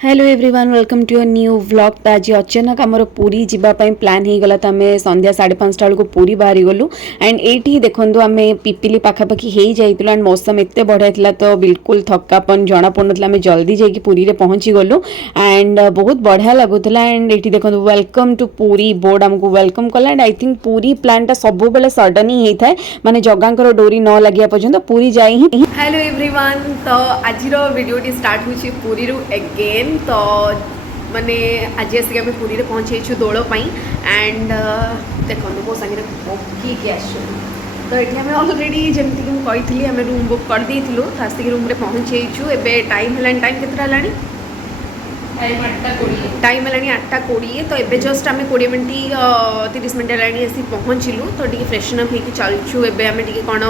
Hello everyone welcome to your new vlog. तो आज अचानक आमर पूरी जावाई प्लान हो गला। तो आम संध्या 5:30 बेलू पूरी बाहरी गलु एंड ये देखो आम पिपिली पाखापाखि हो जाइलु एंड मौसम एत बढ़िया था तो बिल्कुल थकापन जना पड़ना। आम जल्दी जाकि पूरी रे पहुँची गलु एंड बहुत बढ़िया लगुला। एंड ये देखो वेलकम टू पूरी बोर्ड आमको वेलकम कला। एंड आई थिंक पूरी प्लान टा सब बेले सडन ही होता है, माने जगांकर डोरी न लगे पर्यंत पूरी जाए ही। हेलो एवरीवन, तो आज वीडियो स्टार्ट हो पूरी एगेन। तो माने आज आसिक आम पूरी पहुँचे दोलपाई एंड देखो मो सागर किए आस। तो ये आम अलरेडी जमीक कही आम रूम बुक कर देलु। तो आसिक रूम पहुँचेचु। एवं टाइम है टाइम के टाइम है 8:20। तो ये जस्ट आम 20 मिनट 30 मिनट है आसी पहुँचलु। तो ये फ्रेशन अप हो चलचु। एवं आम टे कौन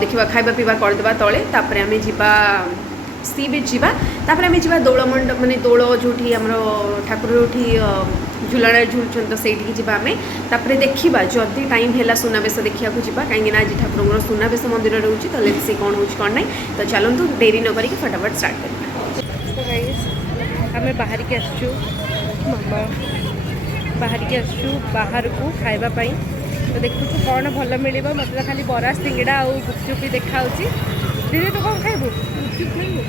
देखा खावा पीवा करदे तले तापर आम जा सी बीच जावा। तापर आम जा दौड़ मंडप माने दौड़ जो आम ठाकुर जो झुलाना झुलुन तो सही जावा आम। तापर देखा जदि टाइम है सुनावेश देखा कहीं आज ठाकुर सुनावेश मंदिर रोचे तो सी कौन हो कौन ना। तो चलतु डेरी न करके फटाफट स्टार्ट कर। आम बाहर की आसचु मामा बाहर की आसचु बाहर को खावाई। तो देखु कौन भल मिल मत तो खाली बरा सिंगड़ा और गुपचुप देखा। दीदी तो कौन खाइबू? गुपचुप खाइबू?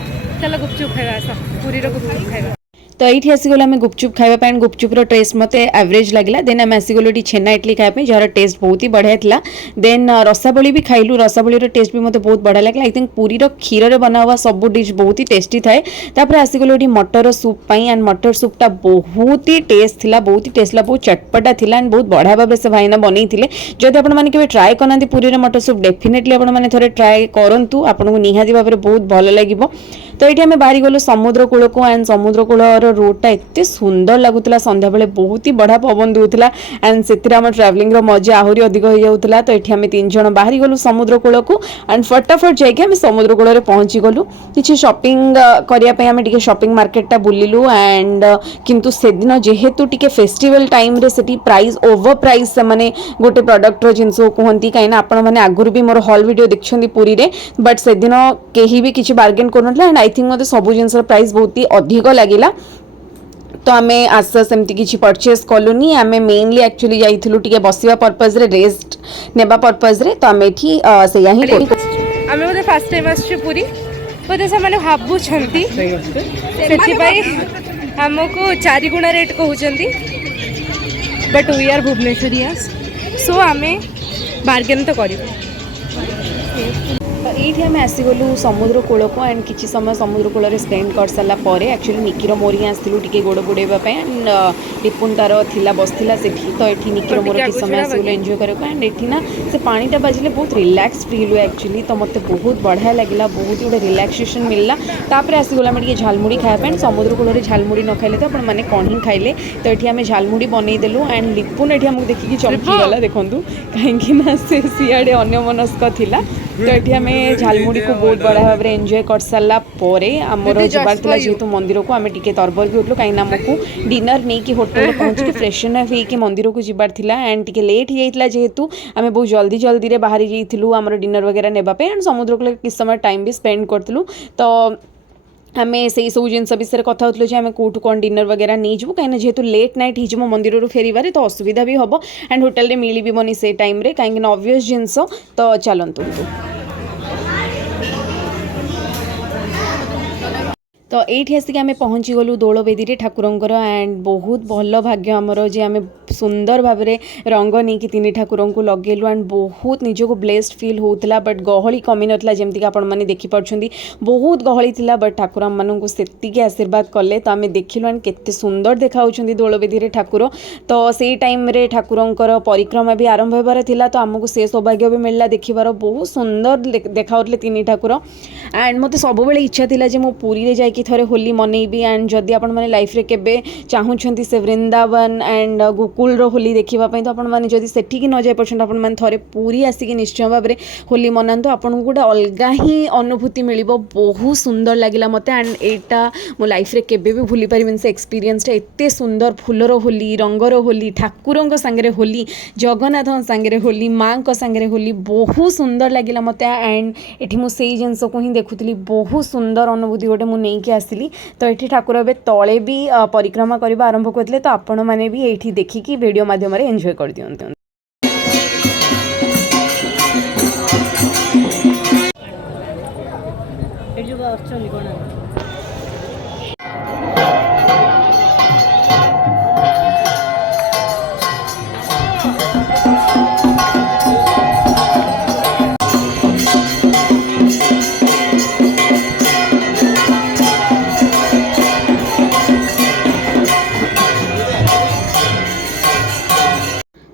चलो गुपचुप खाइबा। आस पूरी गुपचुप खाइबा। तो ये आसीगल आम गुपचुप खावाई। गुपचुप टेस्ट मत एवरेज लगे। देन आम आसीगलु ये छेना इडली खायापी जार टेस्ट बहुत ही बढ़िया था। देन रसाबली भी खाइलु। रसाबली टेस्ट भी मतलब बहुत बढ़िया लगे। आई थिंक पूरी क्षीर में बना हुआ सब डिश बहुत ही टेस्टी थाए। तापर आसीगलु ये मटर सूप एंड मटर सूपटा बहुत ही टेस्ट था, बहुत ही टेस्ट बहुत चटपटा था एंड बहुत बढ़िया भाव से भाईना बनई थे। जब आपने ट्राए करना पूरी मटर सूप डेफिनेटली आपने थे ट्राए करूँ, आपको निहाती भाव में बहुत भल लगे। तो ये आम बाहरी गलु समुद्र कूल को एंड समुद्र कूल रोडटा एत सुंदर लगुला। संध्या बेले बहुत ही बढ़िया पवन दूसरा एंड से ट्रावेलिंग मजा आहरी अधिक हो जाता। तो ये आम 3 जन बाहरी गलु समुद्र कूल को एंड फटाफट जाकि समुद्र कूल पहुँची गलु। किसी शॉपिंग करने आम टे शॉपिंग मार्केटा बुलिलु एंड किंतु से दिन जेहेतु टिके फेस्टिवल टाइम रे सेठी प्राइस ओवर प्राइस से माने गोटे प्रोडक्ट जिनस कहती कहीं आपण मैंने आगुरी भी मोर हॉल वीडियो देखते पूरी रे। बट से दिन कहीं भी किसी बार्गेन करूना एंड आई थिंक मत सब जिनस प्राइस बहुत ही अधिक लगिला। तो आम आस सेमती किसी परचेज कलुनी। आम मेनली एक्चुअली जाइलु टिके बसिबा पर्पज रे रेस्ट नेबा पर्पज रे। तो आम एठी सेया ही आम बोधे फर्स्ट टाइम आसछु पूरी। बोधे से माने भाबुछंती सेठी भाई हमको 4 गुणा रेट कहउछंती। बट वी आर भुवनेश्वरियास सो आमे बार्गेन तो करिबो। ये आम आसीगलु समुद्र कूल को एंड किसी समय समुद्र कूल स्पेंड कर सारापर एक्चुअली निकिर मोर ही आसलु टे गोड़ बुड़ाइवाई एंड टिपुन तार थिला बसला से। तो ये निकिर मोर किसी समय आसगलु एंजॉय करके एंड ये ना से पानीटा बाजिले बहुत रिलैक्स फील हुए एक्चुअली। तो मत बहुत बढ़िया लगे, बहुत गोटे रिलैक्सेशन मिलला। तापर आसीगला आम टे झालमुड़ी खायापी समुद्र कूल झालमुड़ी न खाइले तो आपने कौन ही खाइले। तो ये आम झालमुड़ी बनईदेलु एंड लिपुन ये आमको देखिए चमकीगला देखूँ कहीं से सियाड़े अन्यमनस्क थिला। तो ये आम झालमुड़ी को बहुत बड़ा भाव में एंजॉय कर सारा आमर जबार था जेहेतु मंदिर को आम टे तरबर भी उठलु कहीं आमको डिनर नहीं कि होटल पहुँच के फ्रेशन अप होकर मंदिर को जबार था एंड टे लेट हो जाता जेहेतु आम बहुत जल्दी जल्दी बाहरी जाइलु आमर डिनर वगैरह नेबापी एंड समुद्र को किस समय टाइम भी स्पेंड करूँ। तो आम से सब जिन विषय कथा होलु आम कौटू कौन डिनर वगैरह नहीं जीवु कहीं जेहेतु लेट नाइट हो मंदिर फेरबार तो असुविधा भी हम एंड होटेल रे मिली भी बनी से टाइम रे कहीं ऑब्वियस जिनस। तो चलतु तो ये आसिक आम पहुँची गलु दौलवेदी ठाकुरंकर एंड बहुत भल भाग्य आमर जे आम सुंदर भाव में रंग नहीं कि 3 ठाकुर को लगेलु एंड बहुत निजको ब्लेस्ड फील होता। बट गहली कमी नाला जमीक आपने देखिपुं बहुत गहली थिला बट ठाकुर मानू से आशीर्वाद कले। तो आम देखिलु एंड केते सुंदर देखा दौलवेदी ठाकुर। तो से टाइम रे ठाकुरंकर परिक्रमा भी आरंभ होबार थिला। तो आमको से सौभाग्य भी मिलला देखिबार बहुत सुंदर देखा 3 ठाकुर एंड मत सब इच्छा थिला जे मो पूरी रे जाके थरे होली मनईबी एंड जदि आपण माने लाइफ रे केबे चाहूछंती से वृंदावन एंड गोकुल गोकुल होली देखापी तो आपने जब सेठिकी न जाए पार्टी आपने थे पूरी आसिक निश्चय भाव में होली मनातु आपको गोटे अलग ही अनुभूति मिल बहुत सुंदर लगे मत एंड एटा मो लाइफ रे केबे भी भूली पारिबेन से एक्सपीरियंस एते सुंदर फूलर होली रंगर होली ठाकुर सांगे होली जगन्नाथ सांगे होली माँ सांगे होली बहुत सुंदर लगे मत एंड ये मुझे जिनस को ही देखुली बहुत सुंदर अनुभूति गोटे मुझे आसली तो ये ठाकुर ए तले भी परिक्रमा करने आरंभ करते तो आपण मैंने भी ये देखिकी वीडियो माध्यम एंजॉय कर दियंतु।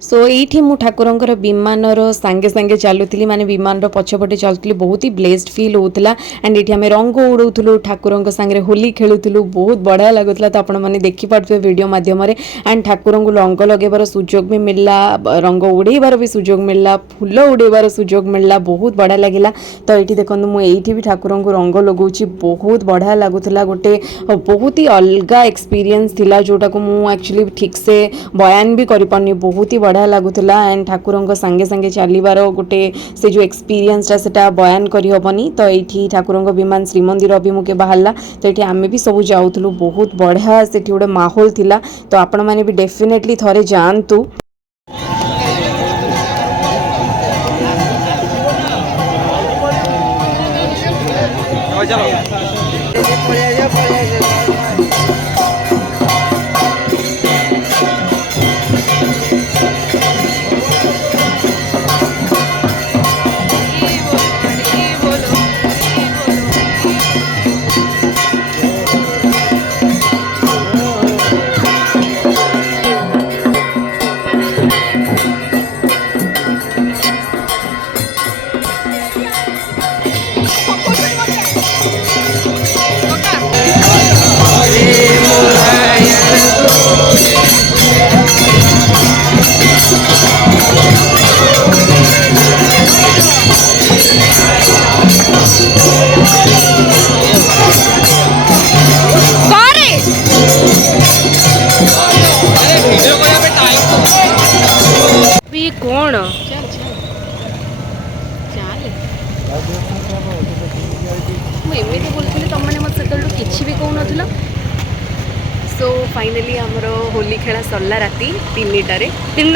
सो ये मु ठाकुर विमानर सांगे सांगे चलुली माने विमान पछपटे चलुली बहुत ही ब्लेस्ड फील होता एंड ये आम रंग उड़ाऊलु ठाकुर सांगे होली खेलुलु बहुत बढ़िया लगुला तो आपने देखिपे वीडियो माध्यम एंड ठाकुर को रंग लगेबार सुजोग भी मिलला रंग उड़ेबार भी सुजोग मिलला फूल उड़ेबार सुजोग मिलला बहुत बढ़िया लगे तो ये देखो मुझे भी ठाकुर को रंग लगौची बहुत बढ़िया लगुला गोटे बहुत ही अलग एक्सपीरियंस थिला जोटा को मुझे एक्चुअली ठीक से बयान भी कर पारनी बहुत ही बढ़िया लगुला एंड ठाकुर सांगे सांगे चलबार गोटे से जो एक्सपीरियंसटा सेटा बयान करहबनी तो ये ठाकुर विमान श्रीमंदिर अभिमुखे बाहरला तो ये आम भी सब जाऊँ बहुत बढ़िया से गोटे माहौल थिला तो आपण मैंने भी डेफिनेटली थरे जातु। कौन मुझे बोलती तुम मैंने मत से कि भी कौन ना सो फाइनाली आमर होली खेला सरला राति 3टार 3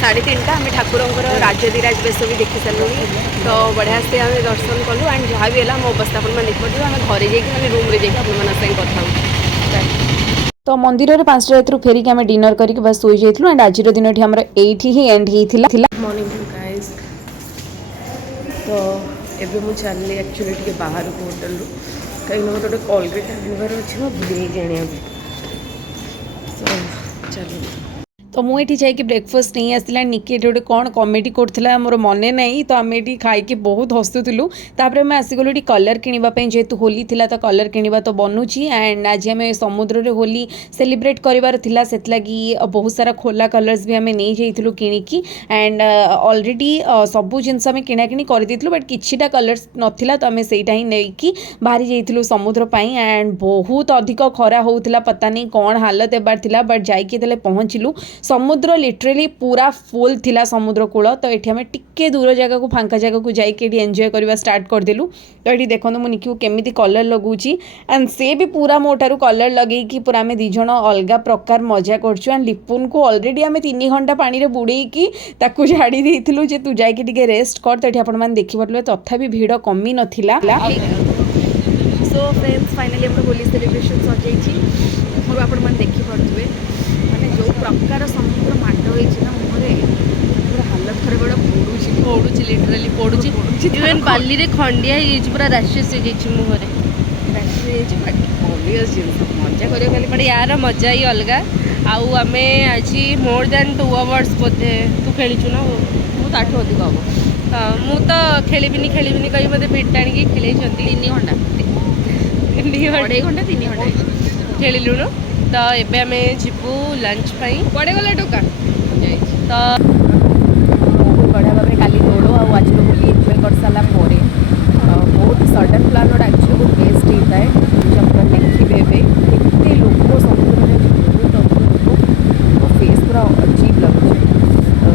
साढ़े 3टा आम ठाकुर राजधिराज बेस भी देखी सारूँ तो बढ़िया से आम दर्शन कलु एंड जहाँ भी है मो अवस्था अपन देखिए आम घरे जाइए रूम जाइए कथा तो मंदिर में 5टा रात फेरिक आम डिनर करके बस सोई जाइलु एंड आज दिन ये ही एंड ही मॉर्निंग गाइस तो एबे मु चलली एक्चुअली टिके बाहर को होटल रु कहीं ना गोटे कोलगेट आनबार अच्छे मैं भूल जाने तो चलो तो मुझे जाकि ब्रेकफास्ट नहीं आसला निकी गोटे कौन कमेडी करता मोर मन नहीं तो आम ये खाई बहुत हसुलू तापर मैं आसीगलु ये कलर किणापी जेहेतु होली थिला तो कलर किणवा तो बनूची एंड आज आम समुद्र रे होली सेलिब्रेट करार थिला से लगी बहुत सारा खोला कलर्स भी आम नहीं जाइलु किणिकी एंड ऑलरेडी सबू जिनस आम किणाकिणी कर बट किछिटा कलर्स नथिला तो आम सेटा ही नहीं बाहरी जाइलु समुद्र पाई एंड बहुत अधिक खरा होउथिला पता नहीं कौन हालत एबार थिला बट जाइके पहुँचलु समुद्र लिटरेली पूरा फुल थिला समुद्र कूल तो ये आम टिके दूर जगह को फांका जगह को जाइए एंजॉय करवा स्टार्ट करदेलु तो ये देखो मुझे निकी केमी कलर लगुची एंड से भी पूरा मोटारू कलर लगे कि पूरा आम दिज अलग प्रकार मजा करछु एंड लिपुन को ऑलरेडी आम 3 घंटा पानी में बुड़ेकी ताकू झाड़ी देइथिलु जे तू जाइए टिके रेस्ट कर तो ये आपण मैंने देखि पारले तथापि भीड़ कमी नथिला। सो फ्रेंड्स फाइनली हम होली सेलिब्रेशन सजाई और आपण मैंने देखि पारुथबे माने जो प्रकार समुद्र माड होइछि ना मुहरे पूरा हालत खराब पड़ुछि लिटरली पड़ुछि इवन बाली रे खंडिया पूरा रैशेस हो मुहरे रैशेस ऑब्वियस मजा करियो खाली बट यार मजा ही अलग आउ आम आज मोर दैन 2 आवर्स बोधे तू खेलीचु ना बहुत 8 अधिक हम हाँ मु तो खेलिबिनी कही मत पिट टाणी खेल 3 घंटा 2.5 घंटा 3 घंटा खेलु न तो एबे आमे जिबू लंच पाई कुआडे गला टोका तो ବହୁତ ବଢ଼ିଆ ଭାବରେ କାଲି ଦୋଳ ଆଉ ଆଜିର ହୋଲି ଏନ୍ଜୟ କରିସାରିଲା ପରେ ବହୁତ ସଡନ୍ ପ୍ଲାନ୍ ଗୋଟେ ଆକ୍ଚୁଆଲି ବହୁତ ବେଷ୍ଟ ହେଇଥାଏ ଯେ ଆପଣ ଦେଖିବେ ଏବେ ଏତେ ଲୋକ ସମୁଦ୍ରରେ ବହୁତ ଅଧିକ ଲୋକ ମୋ ଫେସ୍ ପୁରା ଅଜିବ୍ ଲାଗୁଛି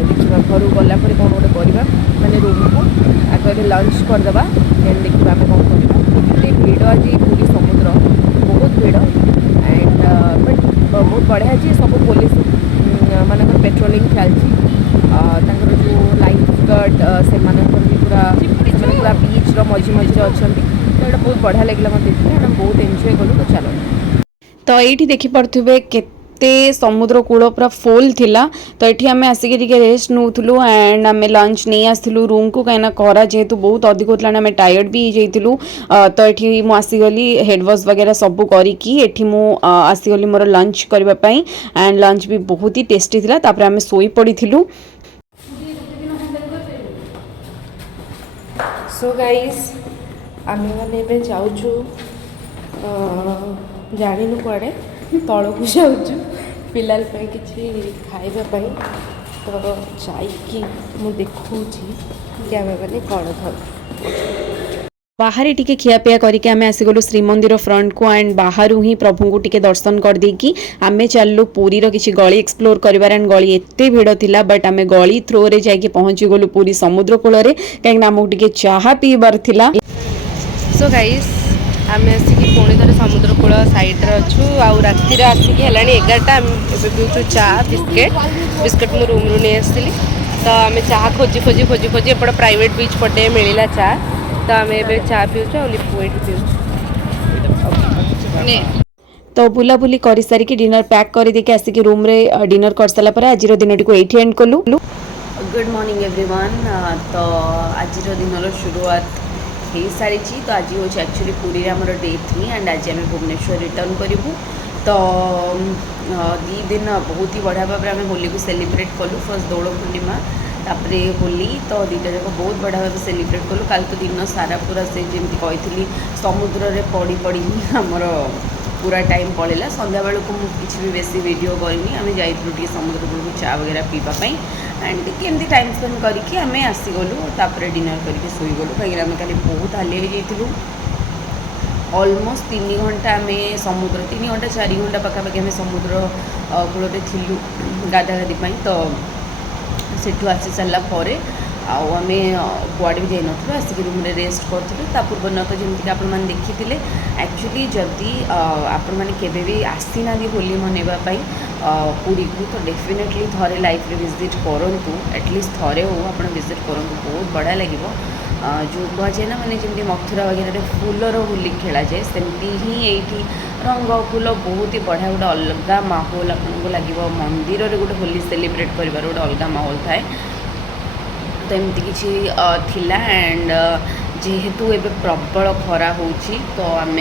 ଦେଖିବା ଘରକୁ ଗଲା ପରେ କ'ଣ ଗୋଟେ କରିବା ମାନେ ରୁମ୍କୁ ଆଗ ଏବେ ଲଞ୍ଚ କରିଦେବା ଦେନ୍ ଦେଖିବା ଆମେ କ'ଣ କରିବା ଏତେ ଭିଡ଼ ଆଜି ପୁରୀ ସମୁଦ୍ର ବହୁତ ଭିଡ଼ ଆଣ୍ଡ ବଟ୍ ବହୁତ ବଢ଼ିଆ ଅଛି ସବୁ ପୋଲିସ ମାନଙ୍କର ପେଟ୍ରୋଲିଂ ଚାଲିଛି ତାଙ୍କର ଯେଉଁ ଲାଇଫ୍ ଗାର୍ଡ଼ ସେମାନଙ୍କର ବି ପୁରା ସେମାନେ ପୁରା ବିଚ୍ର ମଝିରେ ଅଛନ୍ତି ତ ଏଇଟା ବହୁତ ବଢ଼ିଆ ଲାଗିଲା ମୋତେ ଦେଖିକି ଏଇଟା ବହୁତ ଏନ୍ଜୟ କଲୁ ତ ଚାଲ ତ ଏଇଠି ଦେଖିପାରୁଥିବେ କେତେ ସମୁଦ୍ର କୂଳ ପୁରା ଫୁଲ୍ ଥିଲା ତ ଏଠି ଆମେ ଆସିକି ଟିକେ ରେଷ୍ଟ ନେଉଥିଲୁ ଆଣ୍ଡ ଆମେ ଲଞ୍ଚ ନେଇ ଆସିଥିଲୁ ରୁମ୍କୁ କାହିଁକିନା ଖରା ଯେହେତୁ ବହୁତ ଅଧିକ ହେଉଥିଲା ଆମେ ଟାୟର୍ଡ଼ ବି ହେଇଯାଇଥିଲୁ ତ ଏଠି ମୁଁ ଆସିଗଲି ହେଡ଼୍ ୱାଶ୍ ବଗେରା ସବୁ କରିକି ଏଠି ମୁଁ ଆସିଗଲି ମୋର ଲଞ୍ଚ କରିବା ପାଇଁ ଆଣ୍ଡ ଲଞ୍ଚ ବି ବହୁତ ହି ଟେଷ୍ଟି ଥିଲା ତାପରେ ଆମେ ଶୋଇପଡ଼ିଥିଲୁ ସୋ ଗାଇସ୍ ଆମେମାନେ ଏବେ ଯାଉଛୁ ଜାଣିନୁ କୁଆଡ଼େ ତଳକୁ ଯାଉଛୁ ପିଲାల ପାଇଁ କିଛି ଖାଇବା ପାଇଁ ତ ଯାଇକି ମୁଁ ଦେଖାଉଛି କି ଆମେମାନେ କ'ଣ ଖାଉ ବାହାରେ ଟିକେ ଖିଆପିଆ କରିକି ଆମେ ଆସିଗଲୁ ଶ୍ରୀମନ୍ଦିର ଫ୍ରଣ୍ଟକୁ ଆଣ୍ଡ ବାହାରୁ ହିଁ ପ୍ରଭୁଙ୍କୁ ଟିକେ ଦର୍ଶନ କରିଦେଇକି ଆମେ ଚାଲିଲୁ ପୁରୀର କିଛି ଗଳି ଏକ୍ସପ୍ଲୋର କରିବାର ଆଣ୍ଡ ଗଳି ଏତେ ଭିଡ଼ ଥିଲା ବଟ୍ ଆମେ ଗଳି ଥ୍ରୋରେ ଯାଇକି ପହଞ୍ଚିଗଲୁ ପୁରୀ ସମୁଦ୍ର କୂଳରେ କାହିଁକିନା ଆମକୁ ଟିକେ ଚାହା ପିଇବାର ଥିଲା सो गाइस आमे आसिकी पुणी थरे समुद्र कूल साइड्रे अच्छु आउ रातिर आसिकी हेलाणी 11टा एबे पिउछु चा बिस्किट मो रूम रु नहीं आसली तो आमे चाह खोजी खोजी खोजी खोजी एपट प्राइवेट बीच पटे मिलिला चा तो आमे एबे चा पिउछु आ लिपु एठी पिउछु तो बुलाबुली कर सारिकी डिनर पैक कर देके आसिकी रूम रे डिनर कर सारा पर आज दिन को एठी एंड कलु गुड मॉर्निंग एवरीवन तो आज दिन शुरुआत हो सारी तो आज हूँ एक्चुअली पुरी आमर डे 3 एंड आज आम भुवनेश्वर रिटर्न करूँ तो दी दिन बहुत ही बढ़िया भाव में आम होली को सेलिब्रेट कलु फर्स्ट दौड़ पूर्णिमा तापरे होली तो दुईटा जाक बहुत बढ़िया भाव सेलिब्रेट कलु काल तो दिन सारा पूरा से जमी कही समुद्र में पड़ी पड़ी आमर पूरा टाइम पड़ेगा संध्या बेलू को किसी भी बेसी वीडियो करनी आम जाइलु समुद्र कूल चा वगैरह पीवाई एंड एमती टाइम स्पेंड करके आम आसीगलु तापर डिनर करके शोगलु कहीं आम कल बहुत हालिया हो जाइलु ऑलमोस्ट 3 घंटा आम समुद्र 3 घंटा 4 घंटा पाखापाखि आम समुद्र कूल थिलु गाधागाधि तो सेठू आसी सारा पर आम कुआड़े भी जाइन आसिक रूम रेस्ट करूँ पूर्व न तो जमीक आप देखी एक्चुअली जदि आपण मैंने भी आसी ना होली मनवाई पुरी को तो डेफिनेटली थोड़े लाइफ रे विजिट करूँ एटलिस्ट थोड़े हो आप विजिट करूँ बहुत बढ़िया लगे जो कहुए ना मैंने जमी मथुरा वगैरह फूलर होली खेला जाए सेमती ही ये रंग फूल बहुत ही बढ़िया गोटे अलग माहौल आपको लगे मंदिर में गोटे होली सेलिब्रेट कर गोटे अलग माहौल थाए तो एमती किसी थिला एंड जेहेतु एबे प्रबल खरा होची तो आम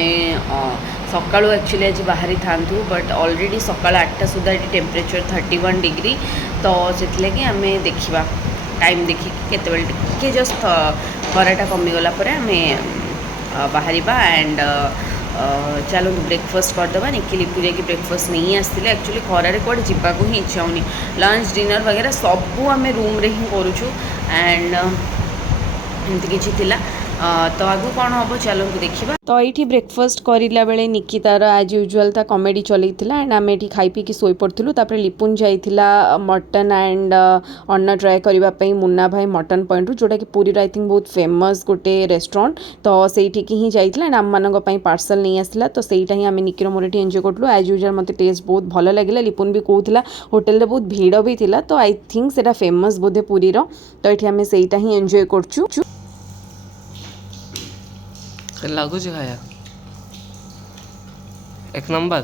सकाळु एक्चुअली आज बाहरी था बट ऑलरेडी सकाळ 8टा सुधा ये टेम्परेचर 31 डिग्री तो से आम देखा टाइम देखिए केते जस्ट खराटा कमिगला आम बाहर एंड चलो ब्रेकफास्ट करदे निखिल लिपु जाकि ब्रेकफास्ट नहीं आसते एक्चुअली खरारे कौटे जावाक ही इच्छा होनी लंच डिनर वगैरह सबू आम रूम रे ही करूँ एंड एमती किसी तो आगु कौन हम चलते देखा तो ये ब्रेकफास्ट करला बेले निकितार आज यूजुआल ता कॉमेडी चलता एंड आम ये खाई पीकी शोई पड़ू तापर लिपुन जाइला मटन एंड अन्न ट्राए करने मुन्ना भाई मटन पॉइंट जोटा कि पुरी आई थिंक बहुत फेमस गोटे रेस्टोरेंट तो सहीठी ही जाइला एंड आम मान पार्सल नहीं आसला तो सहीटा ही आम निकिर मोर ये एंजॉय करूँ एज यूजुआल मत टेस्ट बहुत भल लगे लिपुन भी कहला होटेल रे बहुत भीड़ भी थिला तो आई थिंक से फेमस बोधे पुरीर तो ये आम सहीटा ही एंजॉय करचु लगुच खाया एक नंबर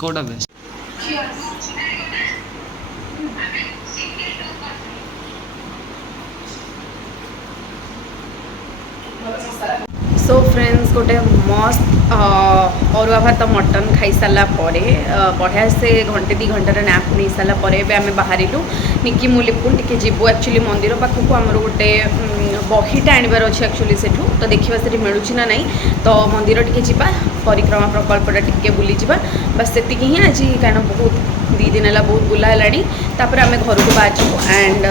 कोड़ा बेस्ट सो फ्रेंड्स गोटे मस्त अरुआ भात मटन खाई सारा पर बढ़िया से घंटे 2 घंटार नैप नहीं सारा पर आम बाहर निकी मु लिपुन टी जीवु एक्चुअली मंदिर पाखक आमर गोटे बहीटा आनबार अच्छे एक्चुअली से तो देखा से मिलूँ ना नहीं तो मंदिर टी जा परिक्रमा प्रकल्पटा टी बुली जा बस से ही आज कारण बहुत 2 दिन है बहुत बुला है आम घर को बाजू एंड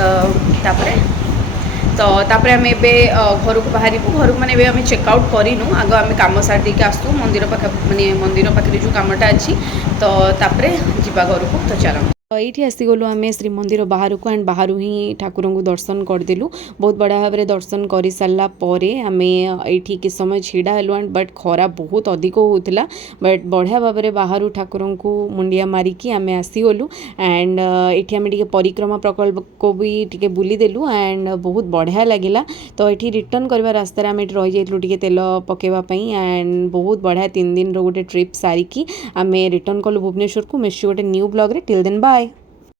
तो तापर आम एवं घर को बाहर घर को मैंने आम चेकआउट करूँ आग आम कम सारी देके आसू मंदिर पाख मानने मंदिर पाखे जो कमटा अच्छी तो तापर जा घर को तो चलो ये आसीगलु आम श्रीमंदिर बाहर को एंड बाहर ही ठाकुर को दर्शन करदेलु बहुत बढ़िया भाव में दर्शन कर सारा आम ये कि समय छिड़ा हेलु एंड बट खरा बहुत अधिक होता बट बढ़िया भाव में बाहर ठाकुर को मुंडिया मारिकी आम आसीगलु एंड ये आम परिक्रमा प्रकल्प को भी टी बुलीदेलु एंड बहुत बढ़िया लगिला तो ये रिटर्न करवा रास्तार आम रही जाइलु टी तेल पकेवाई एंड बहुत बढ़िया 3 दिन गोटे ट्रिप सारिकी आम रिटर्न कलु भुवनेश्वर को मिस गोटे न्यू ब्लॉग रे टिल देन बाय।